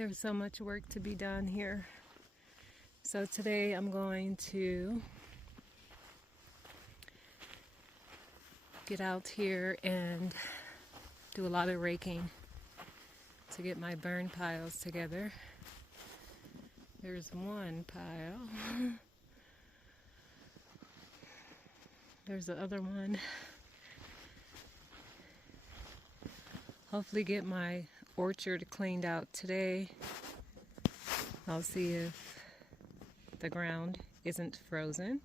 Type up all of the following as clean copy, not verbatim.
There's so much work to be done here. So today I'm going to get out here and do a lot of raking to get my burn piles together. There's one pile. There's the other one. Hopefully get my orchard cleaned out today. I'll see if the ground isn't frozen.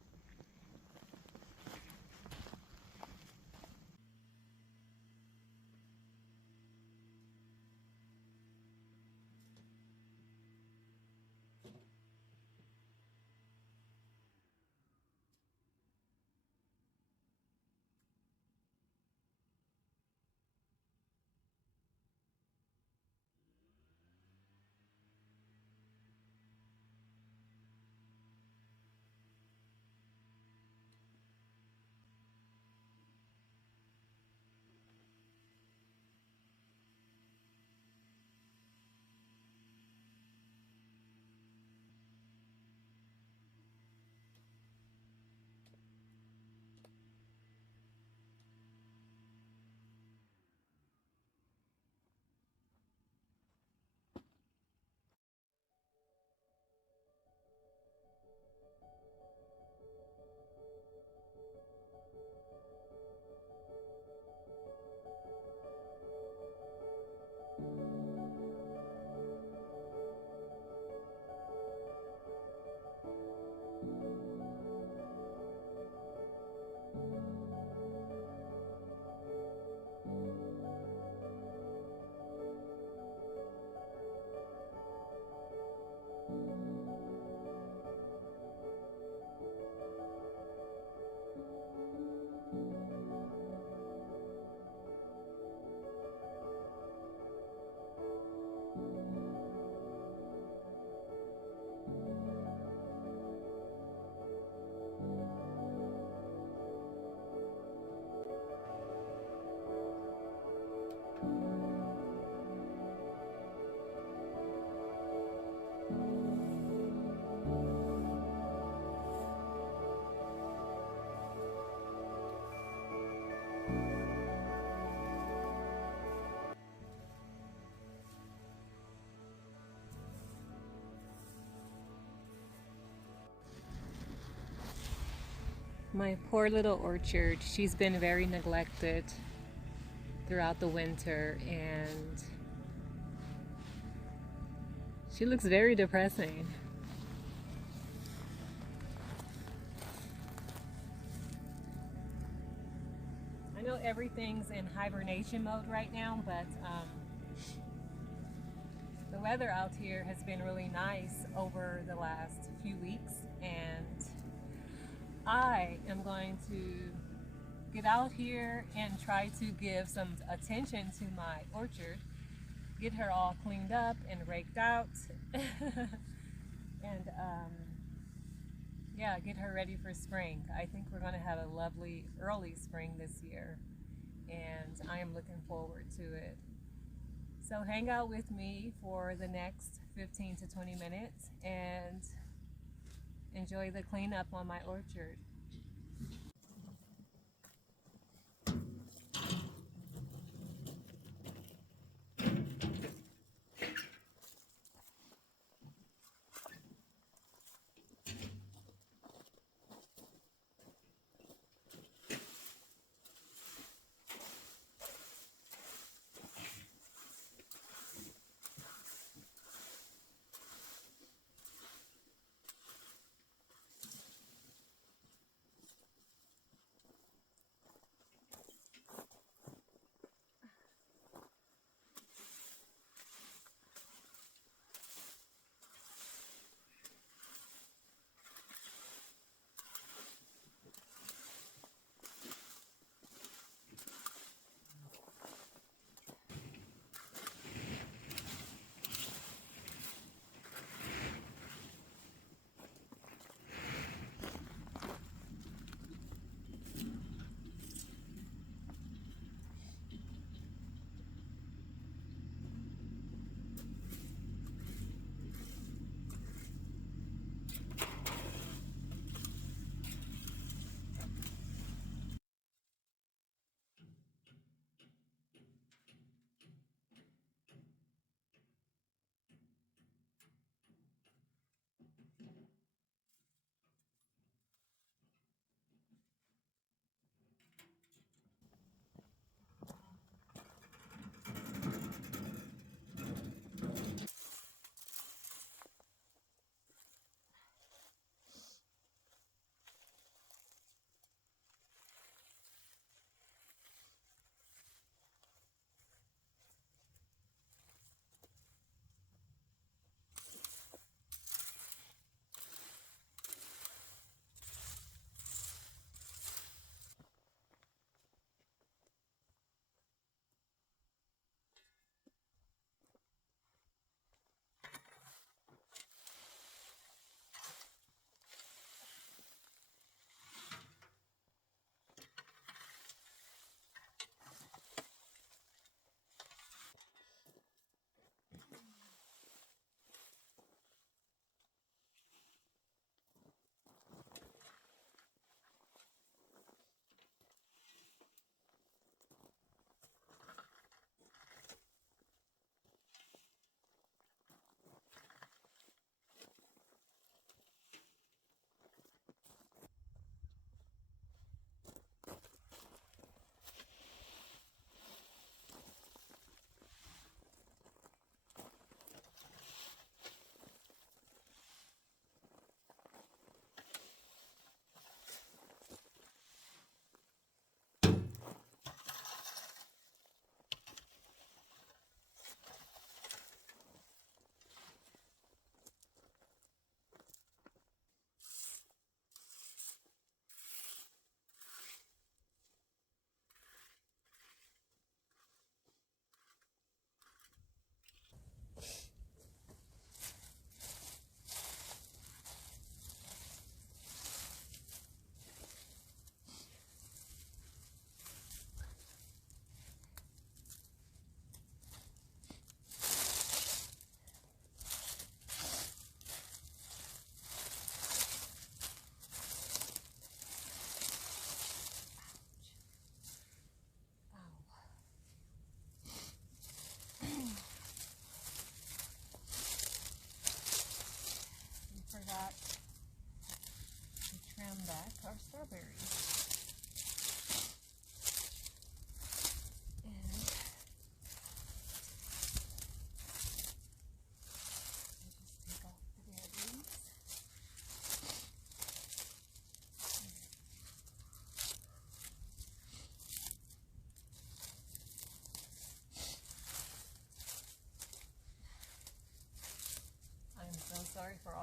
My poor little orchard, she's been very neglected throughout the winter and she looks very depressing. I know everything's in hibernation mode right now, but the weather out here has been really nice over the last few weeks, and I am going to get out here and try to give some attention to my orchard, get her all cleaned up and raked out, and yeah, get her ready for spring. I think we're going to have a lovely early spring this year, and I am looking forward to it. So hang out with me for the next 15 to 20 minutes and enjoy the cleanup on my orchard.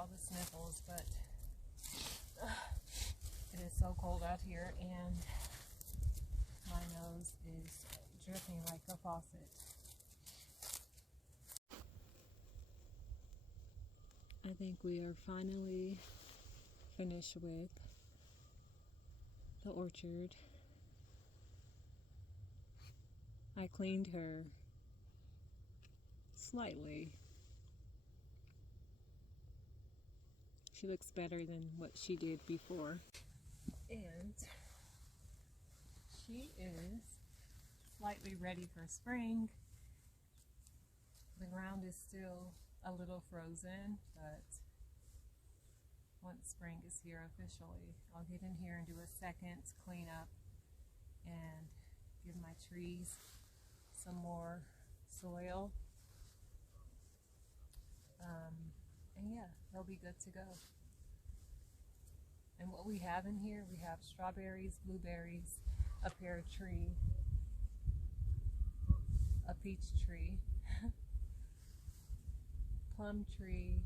all the sniffles, but it is so cold out here and my nose is dripping like a faucet. I think we are finally finished with the orchard. I cleaned her slightly. She looks better than what she did before. And she is slightly ready for spring. The ground is still a little frozen, but once spring is here officially, I'll get in here and do a second cleanup and give my trees some more soil. And yeah, they'll be good to go. And what we have in here, we have strawberries, blueberries, a pear tree, a peach tree, plum tree,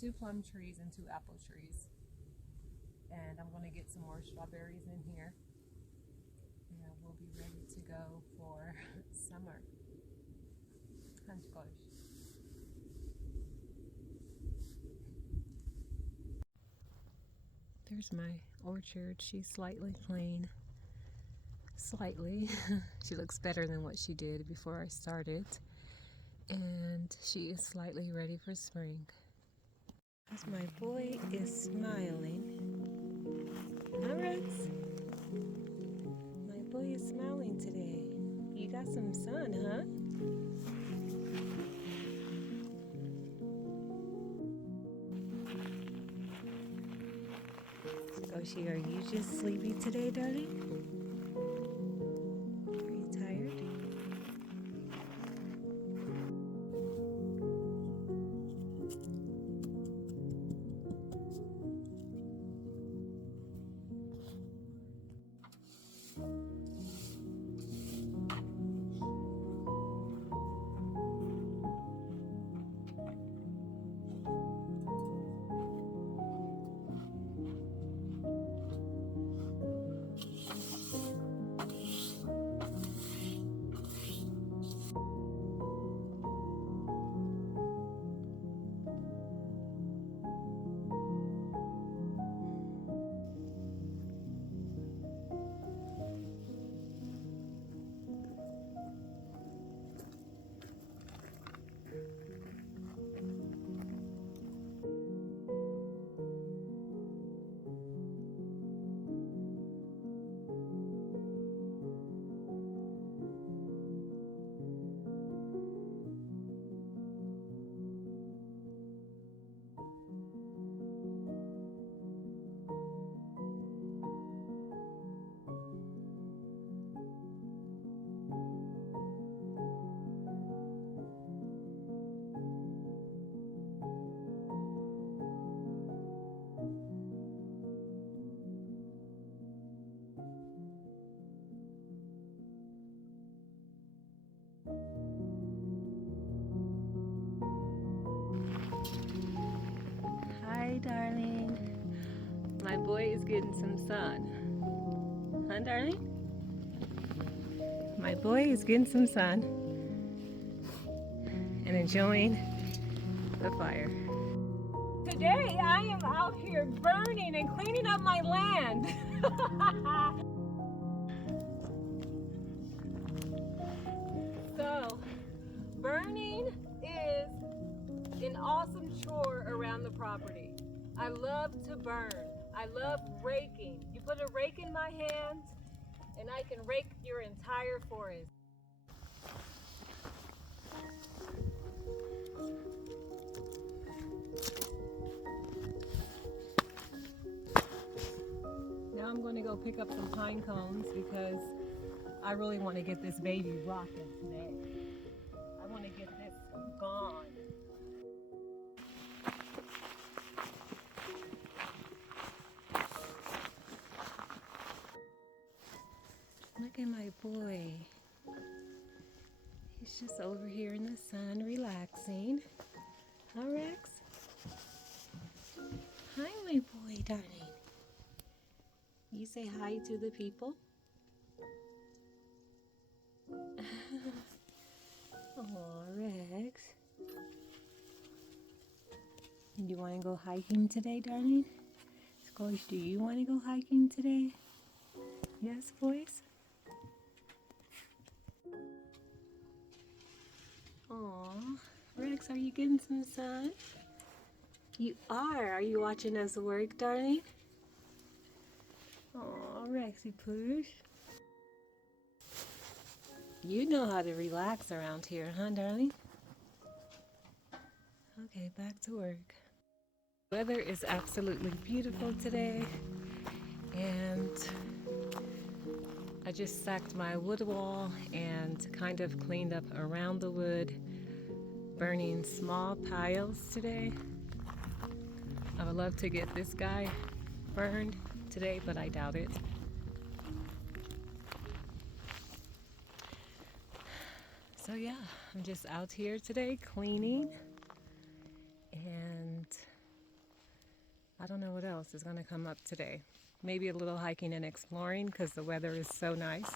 2 plum trees and 2 apple trees. And I'm going to get some more strawberries in here. And we'll be ready to go for summer. There's my orchard. She's slightly clean. Slightly. She looks better than what she did before I started. And she is slightly ready for spring. As my boy is smiling. Huh, Rex? My boy is smiling today. You got some sun, huh? Goshi, are you just sleepy today, darling? Are you tired? Hi, darling. My boy is getting some sun. Huh, darling? My boy is getting some sun and enjoying the fire. Today, I am out here burning and cleaning up my land. So, burning is an awesome chore around the property. I love to burn. I love raking. You put a rake in my hand and I can rake your entire forest. Now I'm going to go pick up some pine cones because I really want to get this baby rocking today. I want to get this gone. Look at my boy. He's just over here in the sun relaxing. Huh, Rex? Hi, my boy, darling. You say hi to the people? Oh, Rex. Do you want to go hiking today, darling? Squash, do you want to go hiking today? Yes, boys? Aw, Rex, are you getting some sun? You are. Are you watching us work, darling? Aw, Rexy Poosh. You know how to relax around here, huh, darling? Okay, back to work. Weather is absolutely beautiful today, and I just stacked my wood wall and kind of cleaned up around the wood, burning small piles today. I would love to get this guy burned today, but I doubt it. So yeah, I'm just out here today cleaning, and I don't know what else is going to come up today. Maybe a little hiking and exploring because the weather is so nice.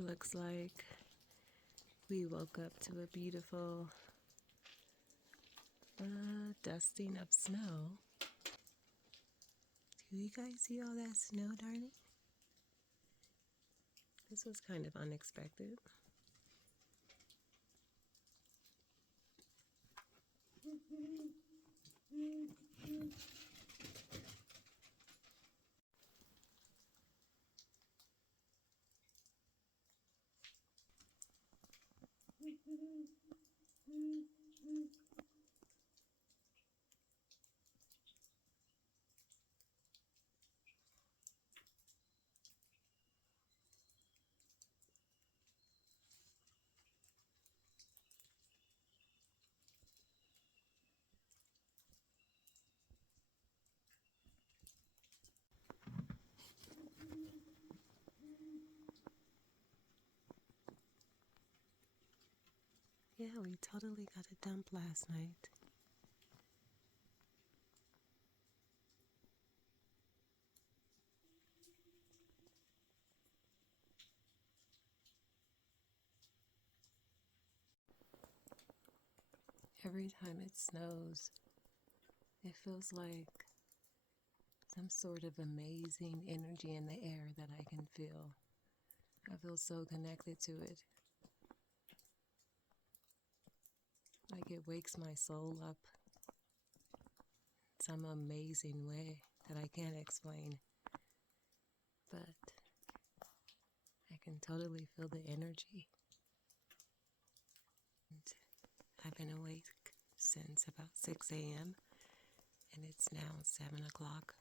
It looks like we woke up to a beautiful dusting of snow. Do you guys see all that snow, darling? This was kind of unexpected. Yeah, we totally got a dump last night. Every time it snows, it feels like some sort of amazing energy in the air that I can feel. I feel so connected to it. Like it wakes my soul up in some amazing way that I can't explain. But I can totally feel the energy. And I've been awake since about 6 a.m. and it's now 7 o'clock.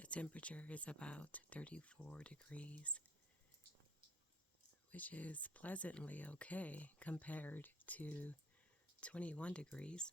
The temperature is about 34 degrees, which is pleasantly okay compared to 21 degrees